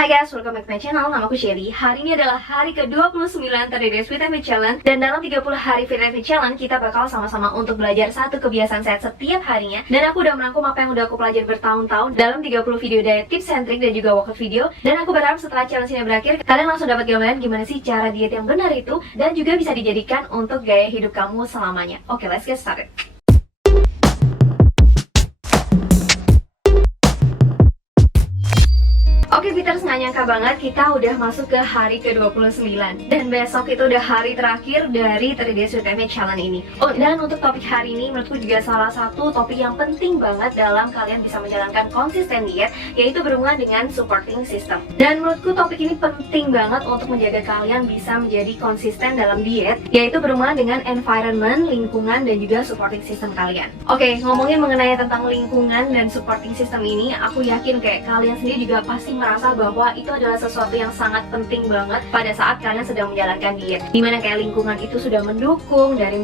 Hai guys, welcome back to my channel. Nama aku Sherry. Hari ini adalah hari ke-29 30 Days Fit and Fit Challenge. Dan dalam 30 hari Fit and Fit Challenge, kita bakal sama-sama untuk belajar satu kebiasaan sehat setiap harinya. Dan aku udah merangkum apa yang udah aku pelajari bertahun-tahun dalam 30 video diet tips and trick dan juga workout video. Dan aku berharap setelah challenge ini berakhir, kalian langsung dapat gambaran gimana sih cara diet yang benar itu, dan juga bisa dijadikan untuk gaya hidup kamu selamanya. Oke, let's get started. Oke Peters, nggak nyangka banget kita udah masuk ke hari ke-29. Dan besok itu udah hari terakhir dari 30 Days Fit and Fit Challenge ini. Oh, dan untuk topik hari ini menurutku juga salah satu topik yang penting banget dalam kalian bisa menjalankan konsisten diet, yaitu berhubungan dengan supporting system. Dan menurutku topik ini penting banget untuk menjaga kalian bisa menjadi konsisten dalam diet, yaitu berhubungan dengan environment, lingkungan, dan juga supporting system kalian. Oke, ngomongin mengenai tentang lingkungan dan supporting system ini, aku yakin kayak kalian sendiri juga pasti merasa bahwa itu adalah sesuatu yang sangat penting banget pada saat kalian sedang menjalankan diet, dimana kayak lingkungan itu sudah mendukung dari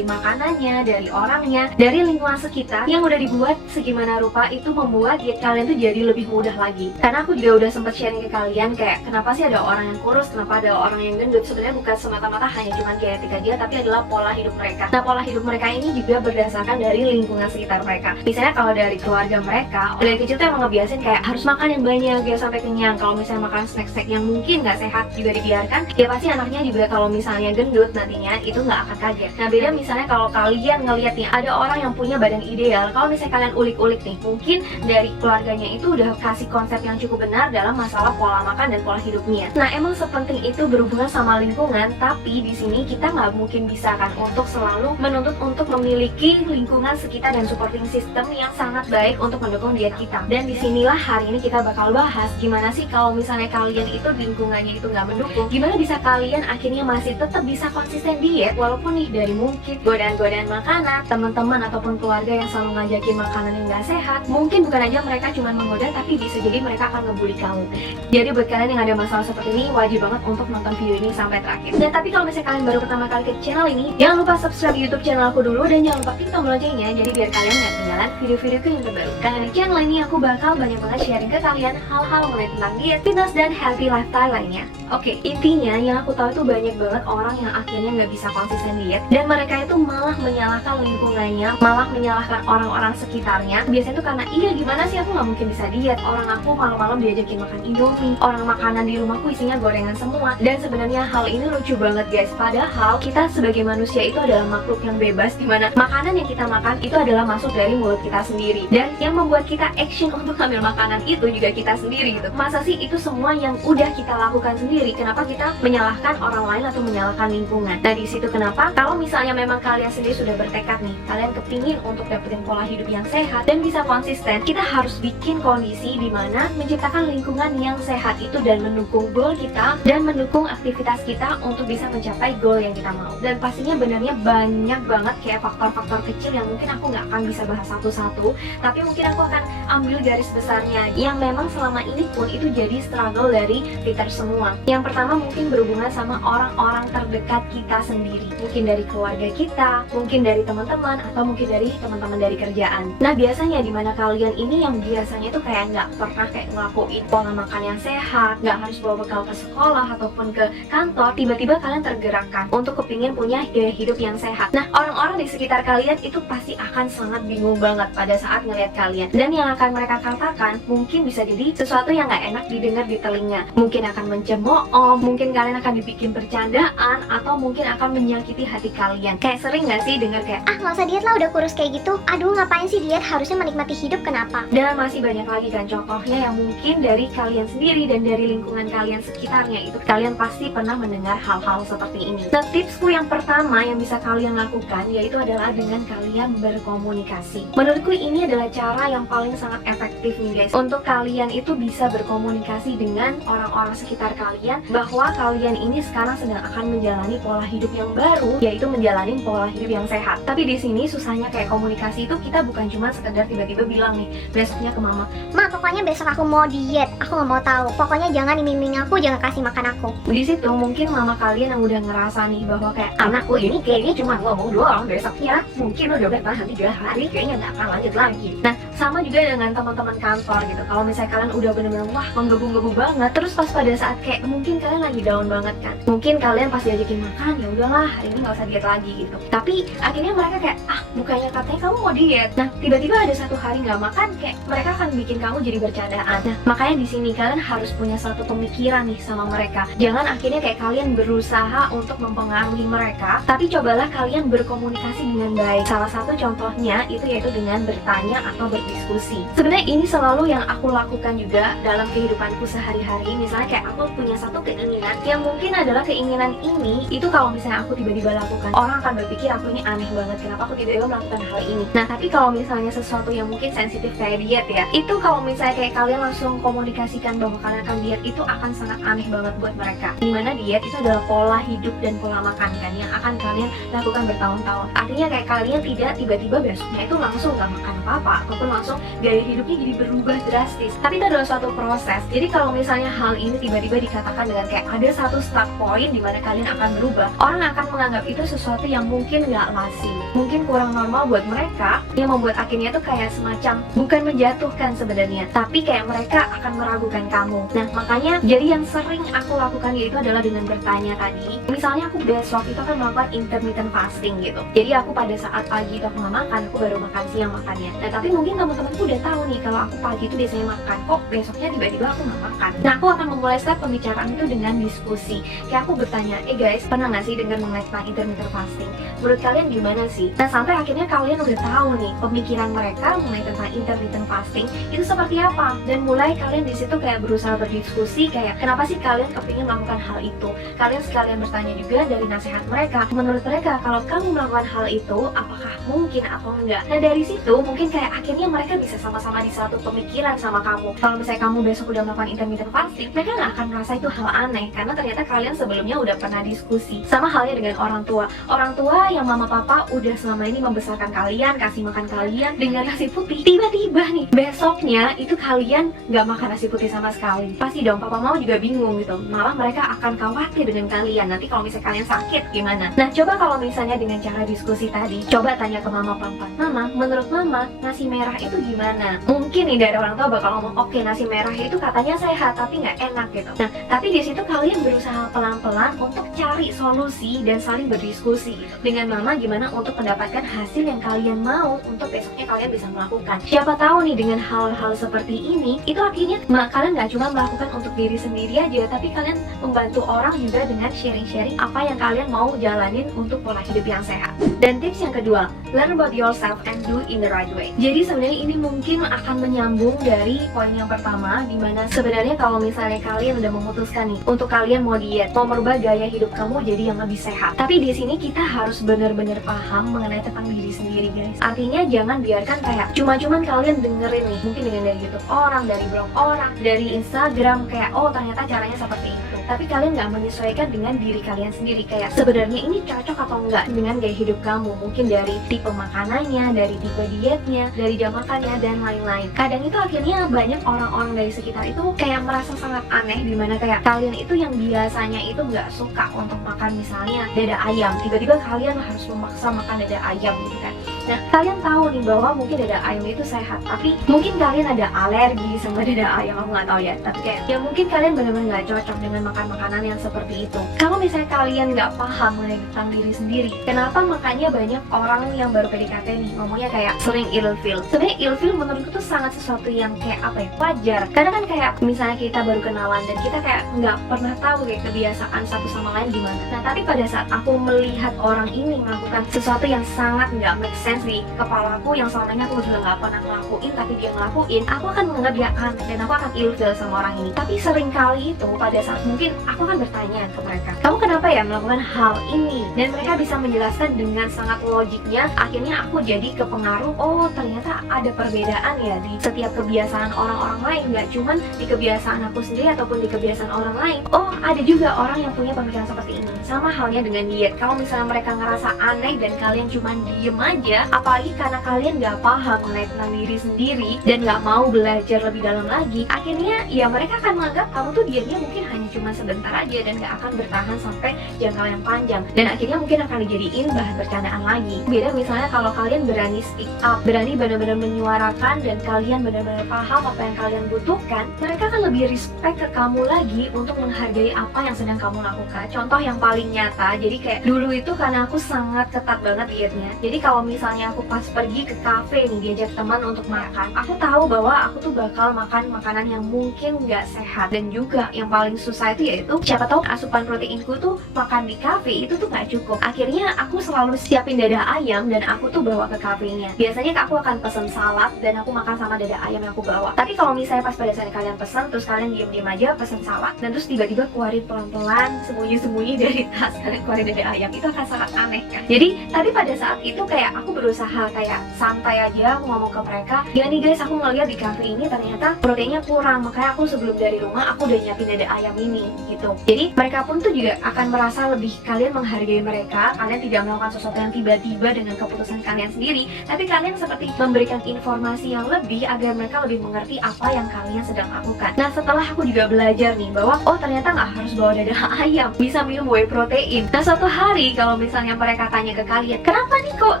makanannya, dari orangnya, dari lingkungan sekitar yang udah dibuat segimana rupa itu membuat diet kalian tuh jadi lebih mudah lagi. Karena aku juga udah sempat sharing ke kalian kayak kenapa sih ada orang yang kurus, kenapa ada orang yang gendut. Sebenarnya bukan semata-mata hanya cuma genetika dia, tapi adalah pola hidup mereka. Nah, pola hidup mereka ini juga berdasarkan dari lingkungan sekitar mereka. Misalnya kalau dari keluarga mereka, dari kecil tuh emang ngebiasin kayak harus makan yang banyak ya sampai kenyang. Kalau misalnya makan snack-snack yang mungkin nggak sehat juga dibiarkan, ya pasti anaknya juga kalau misalnya gendut nantinya itu nggak akan kaget. Nah, beda misalnya kalau kalian ngeliat nih ada orang yang punya badan ideal, kalau misalnya kalian ulik-ulik nih, mungkin dari keluarganya itu udah kasih konsep yang cukup benar dalam masalah pola makan dan pola hidupnya. Nah, emang sepenting itu berhubungan sama lingkungan, tapi di sini kita nggak mungkin bisa kan untuk selalu menuntut untuk memiliki lingkungan sekitar dan supporting system yang sangat baik untuk mendukung diet kita. Dan disinilah hari ini kita bakal bahas gimana sih kalau misalnya kalian itu lingkungannya itu nggak mendukung, gimana bisa kalian akhirnya masih tetap bisa konsisten diet walaupun nih dari mungkin godaan-godaan makanan, teman-teman ataupun keluarga yang selalu ngajakin makanan yang nggak sehat. Mungkin bukan aja mereka cuma menggoda, tapi bisa jadi mereka akan ngebully kamu. Jadi buat kalian yang ada masalah seperti ini, wajib banget untuk nonton video ini sampai terakhir. Dan tapi kalau misalnya kalian baru pertama kali ke channel ini, jangan lupa subscribe YouTube channel aku dulu, dan jangan lupa klik tombol loncengnya jadi biar kalian nggak ketinggalan video-videoku yang terbaru. Karena di channel ini aku bakal banyak banget sharing ke kalian hal-hal mengenai tentang diet, fitness, dan healthy lifestyle lainnya. Oke, intinya yang aku tahu itu banyak banget orang yang akhirnya nggak bisa konsisten diet, dan mereka itu malah menyalahkan lingkungannya, malah menyalahkan orang-orang sekitarnya. Biasanya tuh karena iya gimana sih aku nggak mungkin bisa diet, orang aku malam-malam diajakin makan Indomie, orang makanan di rumahku isinya gorengan semua. Dan sebenarnya hal ini lucu banget guys, padahal kita sebagai manusia itu adalah makhluk yang bebas, dimana makanan yang kita makan itu adalah masuk dari mulut kita sendiri, dan yang membuat kita action untuk ambil makanan itu juga kita sendiri gitu. Masa sih itu semua yang udah kita lakukan sendiri, kenapa kita menyalahkan orang lain atau menyalahkan lingkungan? Nah, di situ kenapa kalau misalnya memang kalian sendiri sudah bertekad nih, kalian kepingin untuk dapetin pola hidup yang sehat dan bisa konsisten, kita harus bikin kondisi di mana menciptakan lingkungan yang sehat itu dan mendukung goal kita dan mendukung aktivitas kita untuk bisa mencapai goal yang kita mau. Dan pastinya benernya banyak banget kayak faktor-faktor kecil yang mungkin aku nggak akan bisa bahas satu-satu, tapi mungkin aku akan ambil garis besarnya yang memang selama ini pun itu jadi struggle dari Peter semua. Yang pertama mungkin berhubungan sama orang-orang terdekat kita sendiri, mungkin dari keluarga kita, mungkin dari teman-teman, atau mungkin dari teman-teman dari kerjaan. Nah, biasanya dimana kalian ini yang biasanya tuh kayak nggak pernah kayak ngelakuin pola makan yang sehat, nggak harus bawa bekal ke sekolah ataupun ke kantor, tiba-tiba kalian tergerakkan untuk kepingin punya gaya hidup yang sehat. Nah, orang-orang di sekitar kalian itu pasti akan sangat bingung banget pada saat ngelihat kalian, dan yang akan mereka katakan mungkin bisa jadi sesuatu yang nggak enak didengar di telinga. Mungkin akan mencemooh, mungkin kalian akan dibikin bercandaan, atau mungkin akan menyakiti hati kalian. Kayak sering nggak sih dengar kayak, ah nggak usah diet lah udah kurus kayak gitu, aduh ngapain sih diet, harusnya menikmati hidup kenapa? Dan masih banyak lagi kan contohnya yang mungkin dari kalian sendiri dan dari lingkungan kalian sekitarnya itu kalian pasti pernah mendengar hal-hal seperti ini. Nah, tipsku yang pertama yang bisa kalian lakukan yaitu adalah dengan kalian berkomunikasi. Menurutku ini adalah cara yang paling sangat efektif nih guys, untuk kalian itu bisa berkomunikasi dengan orang-orang sekitar kalian bahwa kalian ini sekarang sedang akan menjalani pola hidup yang baru, yaitu menjalani pola hidup yang sehat. Tapi di sini susahnya kayak komunikasi itu kita bukan cuma sekedar tiba-tiba bilang nih besoknya ke mama, "Ma, pokoknya besok aku mau diet, aku nggak mau tahu. Pokoknya jangan iming-iming aku, jangan kasih makan aku." Di situ mungkin mama kalian yang udah ngerasa nih bahwa kayak anakku ini kayaknya cuma ngomong doang, besoknya mungkin udah bertahan 3 hari kayaknya nggak akan lanjut lagi. Nah, Sama juga dengan teman-teman kantor gitu. Kalau misalnya kalian udah bener-bener wah menggebu-gebu banget, terus pas pada saat kayak mungkin kalian lagi down banget kan, mungkin kalian pas diajakin makan ya udahlah hari ini nggak usah diet lagi gitu. Tapi akhirnya mereka kayak bukannya katanya kamu mau diet. Nah tiba-tiba ada satu hari nggak makan, kayak mereka akan bikin kamu jadi bercandaan. Nah makanya di sini kalian harus punya satu pemikiran nih sama mereka. Jangan akhirnya kayak kalian berusaha untuk mempengaruhi mereka, tapi cobalah kalian berkomunikasi dengan baik. Salah satu contohnya itu yaitu dengan bertanya atau berdiskusi. Sebenarnya ini selalu yang aku lakukan juga dalam kehidupanku sehari-hari. Misalnya kayak aku punya satu keinginan yang mungkin adalah keinginan ini itu kalau misalnya aku tiba-tiba lakukan, orang akan berpikir aku ini aneh banget, kenapa aku tiba-tiba melakukan hal ini. Nah tapi kalau misalnya sesuatu yang mungkin sensitif kayak diet ya, itu kalau misalnya kayak kalian langsung komunikasikan bahwa kalian akan diet, itu akan sangat aneh banget buat mereka. Dimana diet itu adalah pola hidup dan pola makan kan yang akan kalian lakukan bertahun-tahun. Artinya kayak kalian tidak tiba-tiba besoknya itu langsung gak makan apa-apa ataupun langsung gaya hidupnya jadi berubah drastis. Tapi itu adalah suatu proses. Jadi kalau misalnya hal ini tiba-tiba dikatakan dengan kayak ada satu start point di mana kalian akan berubah, orang akan menganggap itu sesuatu yang mungkin gak lazim, mungkin kurang normal buat mereka, yang membuat akhirnya tuh kayak semacam bukan menjatuhkan sebenarnya, tapi kayak mereka akan meragukan kamu. Nah makanya jadi yang sering aku lakukan yaitu adalah dengan bertanya tadi. Misalnya aku besok itu akan melakukan intermittent fasting gitu. Jadi aku pada saat pagi itu aku nggak makan, aku baru makan siang makannya. Nah tapi mungkin teman-temanku udah tahu nih kalau aku pagi itu biasanya makan, kok besoknya tiba-tiba aku nggak makan. Nah aku akan memulai start pembicaraan itu dengan diskusi. Kayak aku bertanya, guys, pernah nggak sih dengar mengenai tentang intermittent fasting? Menurut kalian gimana sih? Nah sampai akhirnya kalian udah tahu nih pemikiran mereka mengenai tentang intermittent fasting itu seperti apa, dan mulai kalian di situ kayak berusaha berdiskusi kayak kenapa sih kalian kepingin melakukan hal itu. Kalian sekalian bertanya juga dari nasihat mereka, menurut mereka kalau kamu melakukan hal itu apakah mungkin atau enggak. Nah dari situ mungkin kayak akhirnya mereka bisa sama-sama di satu pemikiran sama kamu. Kalau misalnya kamu besok udah melakukan intermittent fasting, mereka nggak akan merasa itu hal aneh karena ternyata kalian sebelumnya udah pernah diskusi. Sama halnya dengan orang tua. Orang tua yang mama papa udah selama ini membesarkan kalian, kasih makan kalian dengan nasi putih, tiba-tiba nih besoknya itu kalian nggak makan nasi putih sama sekali. Pasti dong papa mama juga bingung gitu. Malah mereka akan khawatir dengan kalian. Nanti kalau misalnya kalian sakit gimana? Nah coba kalau misalnya dengan cara diskusi tadi, coba tanya ke mama pelan-pelan, mama, menurut mama nasi merah itu gimana? Mungkin nih dari orang tua bakal ngomong, oke, nasi merah itu katanya sehat tapi nggak enak gitu. Nah tapi di situ kalian berusaha pelan-pelan untuk cari solusi dan saling berdiskusi dengan mama gimana untuk mendapatkan hasil yang kalian mau untuk besoknya kalian bisa melakukan. Siapa tahu nih dengan hal-hal seperti ini itu akhirnya kalian nggak cuma melakukan untuk diri sendiri aja, tapi kalian membantu orang juga dengan sharing-sharing apa yang kalian mau jalanin untuk pola hidup yang sehat. Dan tips yang kedua, learn about yourself and do in the right way. Jadi sebenarnya ini mungkin akan menyambung dari poin yang pertama, dimana sebenarnya kalau misalnya kalian udah memutuskan nih untuk kalian mau diet, mau merubah gaya hidup kamu jadi yang lebih sehat. Tapi di sini kita harus benar-benar paham mengenai tentang diri sendiri guys. Artinya jangan biarkan kayak cuma-cuman kalian dengerin nih, mungkin dengan dari YouTube orang, dari blog orang, dari Instagram kayak oh ternyata caranya seperti itu. Tapi kalian nggak menyesuaikan dengan diri kalian sendiri, kayak sebenarnya ini cocok atau enggak dengan gaya hidup kamu. Mungkin dari tipe makanannya, dari tipe dietnya, dari jam makannya dan lain-lain. Kadang itu akhirnya banyak orang-orang dari sekitar itu kayak merasa sangat aneh, dimana kayak kalian itu yang biasanya itu nggak suka untuk makan misalnya dada ayam, tiba-tiba kalian harus memaksa makan dada ayam gitu kan. Nah kalian tahu nih bahwa mungkin dada ayam itu sehat, tapi mungkin kalian ada alergi sama dada ayam, aku nggak tahu ya. Tapi kayak ya mungkin kalian benar-benar nggak cocok dengan makan makanan yang seperti itu. Kalau misalnya kalian nggak paham mengenai tentang diri sendiri, kenapa makanya banyak orang yang baru PDKT nih ngomongnya kayak sering ilfeel. Sebenarnya ilfeel menurutku tuh sangat sesuatu yang kayak apa ya, wajar. Karena kan kayak misalnya kita baru kenalan dan kita kayak nggak pernah tahu kayak kebiasaan satu sama lain gimana. Nah tapi pada saat aku melihat orang ini melakukan sesuatu yang sangat nggak make sense di kepalaku, yang selama ini aku juga nggak pernah ngelakuin tapi dia ngelakuin, aku akan menganggap dia aneh dan aku akan ilfeel sama orang ini. Tapi sering kali itu pada saat mungkin aku akan bertanya ke mereka, kamu kenapa ya melakukan hal ini? Dan mereka bisa menjelaskan dengan sangat logiknya. Akhirnya aku jadi kepengaruh, oh ternyata ada perbedaan ya di setiap kebiasaan orang-orang lain, nggak cuman di kebiasaan aku sendiri ataupun di kebiasaan orang lain. Oh ada juga orang yang punya pemikiran seperti ini. Sama halnya dengan diet, kalau misalnya mereka ngerasa aneh dan kalian cuman diem aja, aja, apalagi karena kalian nggak paham mengenai tentang diri sendiri dan nggak mau belajar lebih dalam lagi, akhirnya ya mereka akan menganggap kamu tuh diamnya mungkin hanya cuma sebentar aja dan nggak akan bertahan sampai jangka yang panjang, dan akhirnya mungkin akan dijadiin bahan bercandaan lagi. Beda misalnya kalau kalian berani speak up, berani benar-benar menyuarakan, dan kalian benar-benar paham apa yang kalian butuhkan, mereka akan lebih respect ke kamu lagi untuk menghargai apa yang sedang kamu lakukan. Contoh yang paling nyata, jadi kayak dulu itu karena aku sangat ketat banget dietnya, jadi kalau misalnya aku pas pergi ke cafe nih diajak teman untuk makan, aku tahu bahwa aku tuh bakal makan makanan yang mungkin nggak sehat, dan juga yang paling susah itu yaitu siapa tahu asupan proteinku tuh makan di cafe itu tuh nggak cukup. Akhirnya aku selalu siapin dada ayam dan aku tuh bawa ke kafenya. Biasanya aku akan pesen salad dan aku makan sama dada ayam yang aku bawa. Tapi kalau misalnya pas pada saat kalian pesen terus kalian diem-diem aja pesen salad dan terus tiba-tiba keluarin pelan-pelan sembunyi-sembunyi dari tas kalian keluarin dada ayam, itu akan sangat aneh kan. Jadi tapi pada saat itu kayak aku berusaha kayak santai aja, aku ngomong ke mereka, ya nih guys, aku ngeliat di cafe ini ternyata proteinnya kurang, makanya aku sebelum dari rumah aku udah nyiapin dada ayam ini gitu. Jadi mereka pun tuh juga akan merasa lebih kalian menghargai mereka, kalian tidak melakukan sesuatu yang tiba-tiba dengan keputusan kalian sendiri, tapi kalian seperti memberikan informasi yang lebih agar mereka lebih mengerti apa yang kalian sedang lakukan. Nah setelah aku juga belajar nih bahwa oh ternyata nggak harus bawa dada ayam, bisa minum whey protein. Nah suatu hari kalau misalnya mereka tanya ke kalian, kenapa nih kok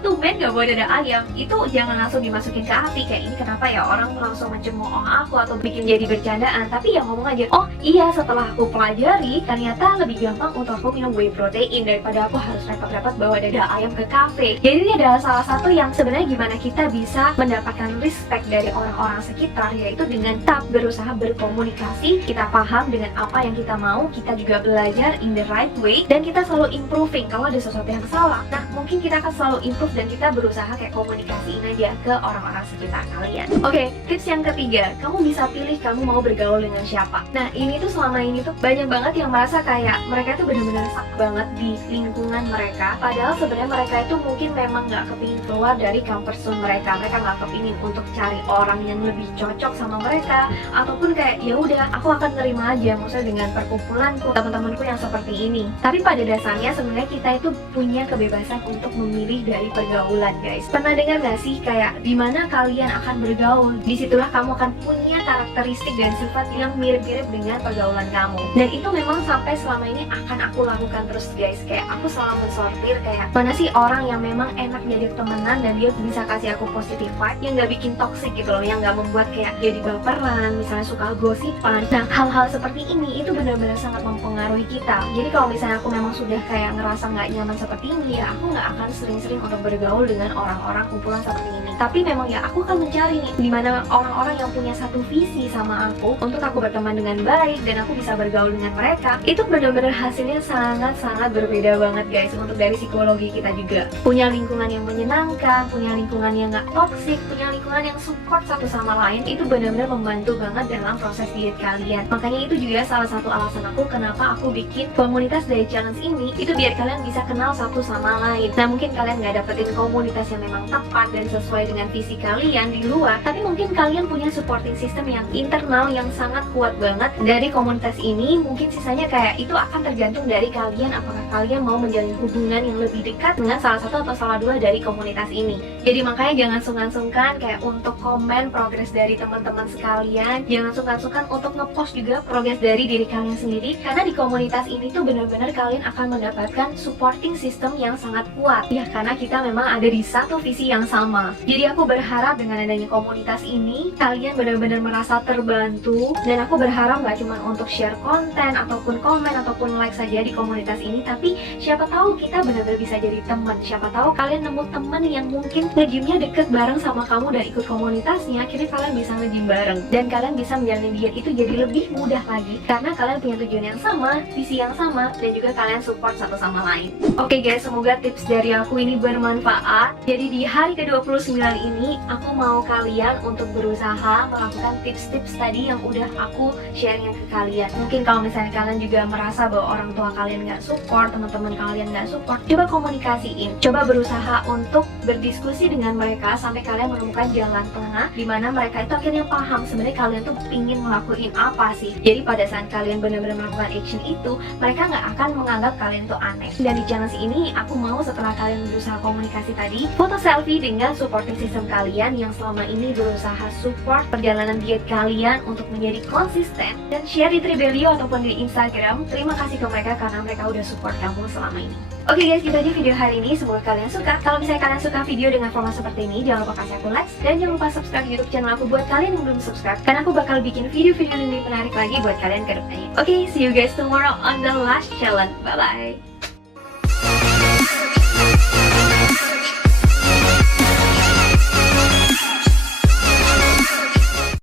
tumben nggak bawa dada ayam, itu jangan langsung dimasukin ke hati kayak ini kenapa ya orang langsung mencemooh aku atau bikin jadi bercandaan, tapi ya ngomong aja, oh iya setelah aku pelajari ternyata lebih gampang untuk aku minum whey protein daripada aku harus repot-repot bawa dada ayam ke cafe. Jadi ini adalah salah satu yang sebenarnya gimana kita bisa mendapatkan respect dari orang-orang sekitar, yaitu dengan tetap berusaha berkomunikasi, kita paham dengan apa yang kita mau, kita juga belajar in the right way, dan kita selalu improving. Kalau ada sesuatu yang salah, nah mungkin kita akan selalu improve dan kita berusaha kayak komunikasiin aja ke orang-orang sekitar kalian. Oke, tips yang ketiga, kamu bisa pilih kamu mau bergaul dengan siapa. Nah ini tuh selama ini tuh banyak banget yang merasa kayak mereka tuh benar-benar stuck banget di lingkungan mereka, padahal sebenarnya mereka itu mungkin memang nggak kepingin keluar dari comfort zone mereka nggak kepingin untuk cari orang yang lebih cocok sama mereka, ataupun kayak ya udah aku akan terima aja maksudnya dengan perkumpulanku, teman-temanku yang seperti ini. Tapi pada dasarnya sebenarnya kita itu punya kebebasan untuk memilih dari pergaulan, guys. Pernah dengar nggak sih kayak dimana kalian akan bergaul, disitulah kamu akan punya karakteristik dan sifat yang mirip-mirip dengan pergaulan kamu. Dan itu memang sampai selama ini akan aku lakukan terus, guys. Kayak aku selalu mensortir kayak mana sih orang yang memang enak diajak temenan dan dia bisa kasih aku positive vibe, yang nggak bikin toxic gitu loh, yang nggak membuat kayak jadi baperan, misalnya suka gosipan. Nah hal-hal seperti ini itu benar-benar sangat mempengaruhi kita. Jadi kalau misalnya aku memang sudah kayak ngerasa nggak nyaman seperti ini, ya aku nggak akan sering-sering untuk bergaul dengan orang-orang kumpulan seperti ini. Tapi memang ya aku akan mencari nih dimana orang-orang yang punya satu visi sama aku untuk aku berteman dengan baik dan aku bisa bergaul dengan mereka. Itu benar-benar hasilnya sangat-sangat berbeda banget, guys. Untuk dari psikologi kita juga punya lingkungan yang menyenangkan, punya lingkungan yang nggak toksik, punya lingkungan yang support satu sama lain, itu benar-benar membantu banget dalam proses diet kalian. Makanya itu juga salah satu alasan aku kenapa aku bikin komunitas dari challenge ini, itu biar kalian bisa kenal satu sama lain. Nah mungkin kalian nggak dapetin komunitas yang memang tepat dan sesuai dengan visi kalian di luar, tapi mungkin kalian punya supporting system yang internal yang sangat kuat banget dari komunitas ini. Mungkin sisanya kayak itu akan tergantung dari kalian, apakah kalian mau menjalin hubungan yang lebih dekat dengan salah satu atau salah dua dari komunitas ini. Jadi makanya jangan sungkan-sungkan kayak untuk komen progres dari teman-teman sekalian, jangan sungkan-sungkan untuk ngepost juga progres dari diri kalian sendiri, karena di komunitas ini tuh benar-benar kalian akan mendapatkan supporting system yang sangat kuat ya, karena kita memang ada di satu visi yang sama. Jadi aku berharap dengan adanya komunitas ini kalian benar-benar merasa terbantu, dan aku berharap nggak cuma untuk share konten ataupun komen ataupun like saja di komunitas ini, tapi siapa tahu kita benar-benar bisa jadi teman. Siapa tahu kalian nemu teman yang mungkin nge-gymnya deket bareng sama kamu dan ikut komunitasnya, akhirnya kalian bisa nge-gym bareng dan kalian bisa menjalani diet itu jadi lebih mudah lagi karena kalian punya tujuan yang sama, visi yang sama, dan juga kalian support satu sama lain. Oke guys, semoga tips dari aku ini bermanfaat. Jadi di hari ke-29 ini aku mau kalian untuk berusaha melakukan tips-tips tadi yang udah aku sharing ke kalian. Mungkin kalau misalnya kalian juga merasa bahwa orang tua kalian nggak support, teman-teman kalian nggak support, coba komunikasiin, coba berusaha untuk berdiskusi dengan mereka sampai kalian menemukan jalan tengah di mana mereka itu akhirnya paham sebenarnya kalian tuh pingin ngelakuin apa sih. Jadi pada saat kalian benar-benar melakukan action itu, mereka nggak akan menganggap kalian itu aneh. Dan di challenge ini aku mau setelah kalian berusaha komunikasi tadi, foto selfie dengan supporting system kalian yang selama ini berusaha support perjalanan diet kalian untuk menjadi konsisten, dan share di Tribelio ataupun di Instagram. Terima kasih ke mereka karena mereka udah support kamu selama ini. Oke guys, gitu aja video hari ini. Semoga kalian suka. Kalau misalnya kalian suka video dengan format seperti ini, jangan lupa kasih aku like dan jangan lupa subscribe YouTube channel aku buat kalian yang belum subscribe, karena aku bakal bikin video-video lebih menarik lagi buat kalian ke depannya. Oke, see you guys tomorrow on the last challenge. Bye bye.